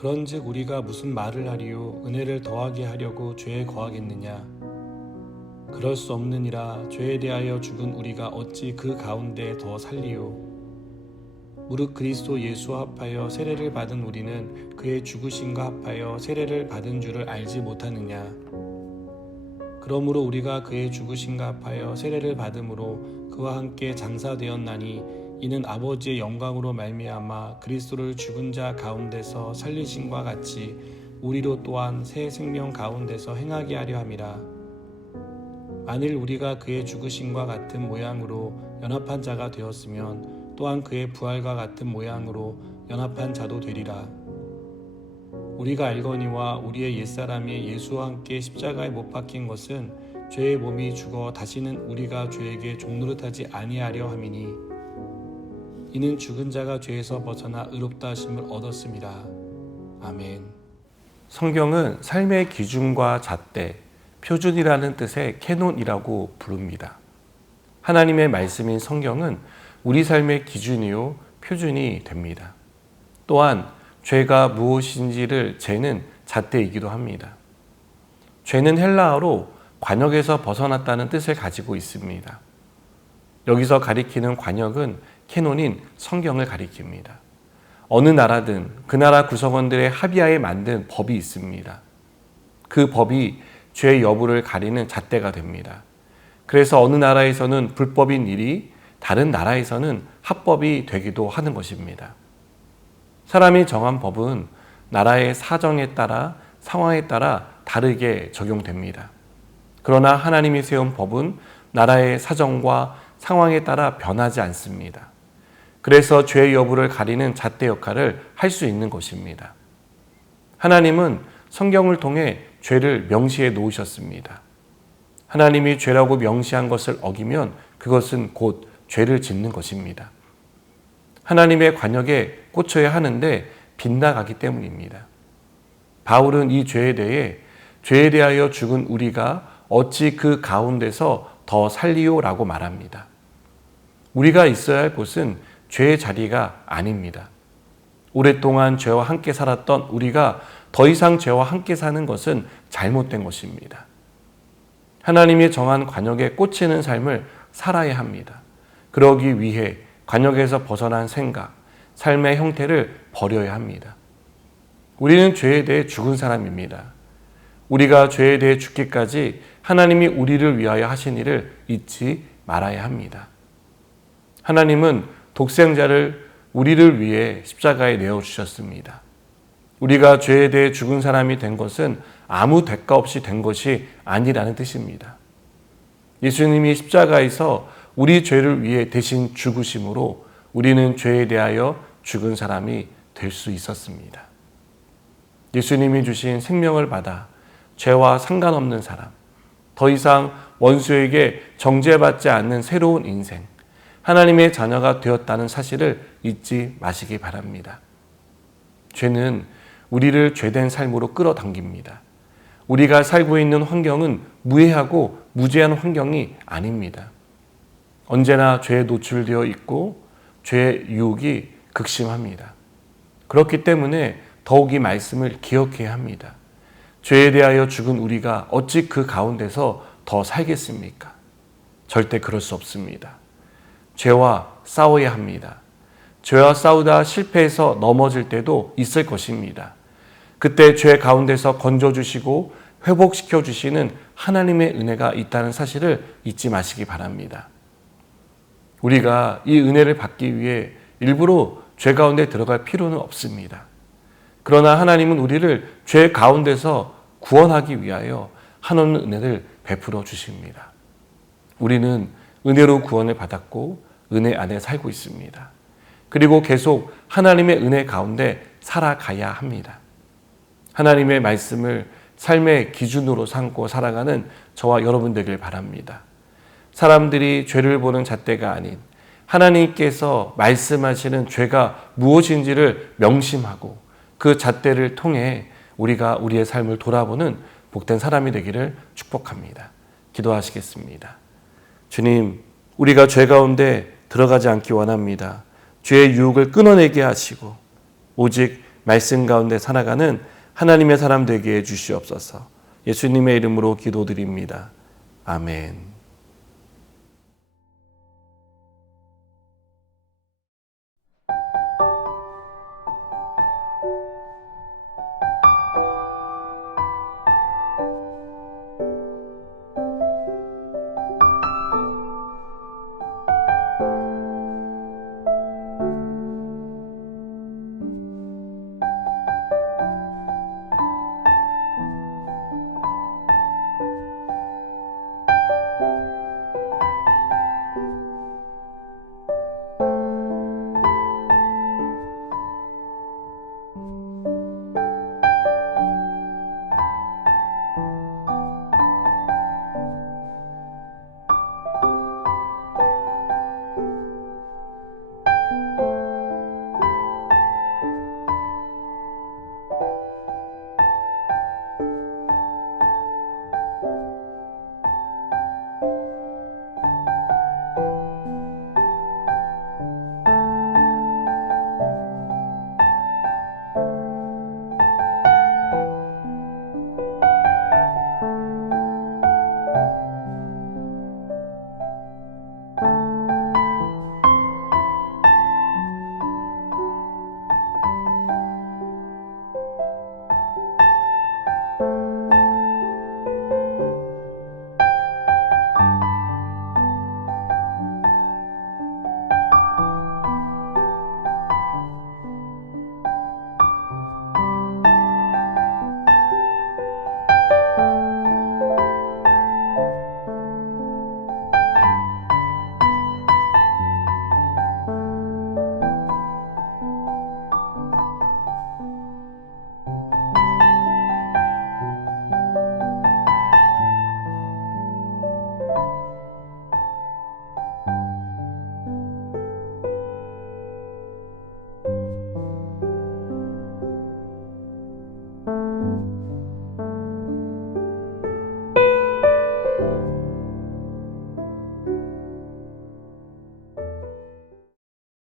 그런즉 우리가 무슨 말을 하리요 은혜를 더하게 하려고 죄에 거하겠느냐. 그럴 수 없느니라. 죄에 대하여 죽은 우리가 어찌 그 가운데 더 살리요. 무릇 그리스도 예수와 합하여 세례를 받은 우리는 그의 죽으심과 합하여 세례를 받은 줄을 알지 못하느냐. 그러므로 우리가 그의 죽으심과 합하여 세례를 받음으로 그와 함께 장사되었나니 이는 아버지의 영광으로 말미암아 그리스도를 죽은 자 가운데서 살리심과 같이 우리로 또한 새 생명 가운데서 행하게 하려 함이라. 만일 우리가 그의 죽으심과 같은 모양으로 연합한 자가 되었으면 또한 그의 부활과 같은 모양으로 연합한 자도 되리라. 우리가 알거니와 우리의 옛사람이 예수와 함께 십자가에 못 박힌 것은 죄의 몸이 죽어 다시는 우리가 죄에게 종노릇하지 아니하려 함이니 이는 죽은 자가 죄에서 벗어나 의롭다 하심을 얻었습니다. 아멘. 성경은 삶의 기준과 잣대, 표준이라는 뜻의 캐논이라고 부릅니다. 하나님의 말씀인 성경은 우리 삶의 기준이요 표준이 됩니다. 또한 죄가 무엇인지를 재는 잣대이기도 합니다. 죄는 헬라어로 관역에서 벗어났다는 뜻을 가지고 있습니다. 여기서 가리키는 관역은 캐논인 성경을 가리킵니다. 어느 나라든 그 나라 구성원들의 합의하에 만든 법이 있습니다. 그 법이 죄 여부를 가리는 잣대가 됩니다. 그래서 어느 나라에서는 불법인 일이 다른 나라에서는 합법이 되기도 하는 것입니다. 사람이 정한 법은 나라의 사정에 따라 상황에 따라 다르게 적용됩니다. 그러나 하나님이 세운 법은 나라의 사정과 상황에 따라 변하지 않습니다. 그래서 죄 여부를 가리는 잣대 역할을 할 수 있는 것입니다. 하나님은 성경을 통해 죄를 명시해 놓으셨습니다. 하나님이 죄라고 명시한 것을 어기면 그것은 곧 죄를 짓는 것입니다. 하나님의 관역에 꽂혀야 하는데 빗나가기 때문입니다. 바울은 이 죄에 대하여 죽은 우리가 어찌 그 가운데서 더 살리요라고 말합니다. 우리가 있어야 할 곳은 죄의 자리가 아닙니다. 오랫동안 죄와 함께 살았던 우리가 더 이상 죄와 함께 사는 것은 잘못된 것입니다. 하나님이 정한 관역에 꽂히는 삶을 살아야 합니다. 그러기 위해 관역에서 벗어난 생각, 삶의 형태를 버려야 합니다. 우리는 죄에 대해 죽은 사람입니다. 우리가 죄에 대해 죽기까지 하나님이 우리를 위하여 하신 일을 잊지 말아야 합니다. 하나님은 독생자를 우리를 위해 십자가에 내어주셨습니다. 우리가 죄에 대해 죽은 사람이 된 것은 아무 대가 없이 된 것이 아니라는 뜻입니다. 예수님이 십자가에서 우리 죄를 위해 대신 죽으심으로 우리는 죄에 대하여 죽은 사람이 될 수 있었습니다. 예수님이 주신 생명을 받아 죄와 상관없는 사람, 더 이상 원수에게 정죄받지 않는 새로운 인생, 하나님의 자녀가 되었다는 사실을 잊지 마시기 바랍니다. 죄는 우리를 죄된 삶으로 끌어당깁니다. 우리가 살고 있는 환경은 무해하고 무죄한 환경이 아닙니다. 언제나 죄에 노출되어 있고 죄의 유혹이 극심합니다. 그렇기 때문에 더욱 이 말씀을 기억해야 합니다. 죄에 대하여 죽은 우리가 어찌 그 가운데서 더 살겠습니까? 절대 그럴 수 없습니다. 죄와 싸워야 합니다. 죄와 싸우다 실패해서 넘어질 때도 있을 것입니다. 그때 죄 가운데서 건져주시고 회복시켜주시는 하나님의 은혜가 있다는 사실을 잊지 마시기 바랍니다. 우리가 이 은혜를 받기 위해 일부러 죄 가운데 들어갈 필요는 없습니다. 그러나 하나님은 우리를 죄 가운데서 구원하기 위하여 한없는 은혜를 베풀어 주십니다. 우리는 은혜로 구원을 받았고 은혜 안에 살고 있습니다. 그리고 계속 하나님의 은혜 가운데 살아가야 합니다. 하나님의 말씀을 삶의 기준으로 삼고 살아가는 저와 여러분 되길 바랍니다. 사람들이 죄를 보는 잣대가 아닌 하나님께서 말씀하시는 죄가 무엇인지를 명심하고 그 잣대를 통해 우리가 우리의 삶을 돌아보는 복된 사람이 되기를 축복합니다. 기도하시겠습니다. 주님, 우리가 죄 가운데 들어가지 않기 원합니다. 죄의 유혹을 끊어내게 하시고 오직 말씀 가운데 살아가는 하나님의 사람 되게 해 주시옵소서. 예수님의 이름으로 기도드립니다. 아멘.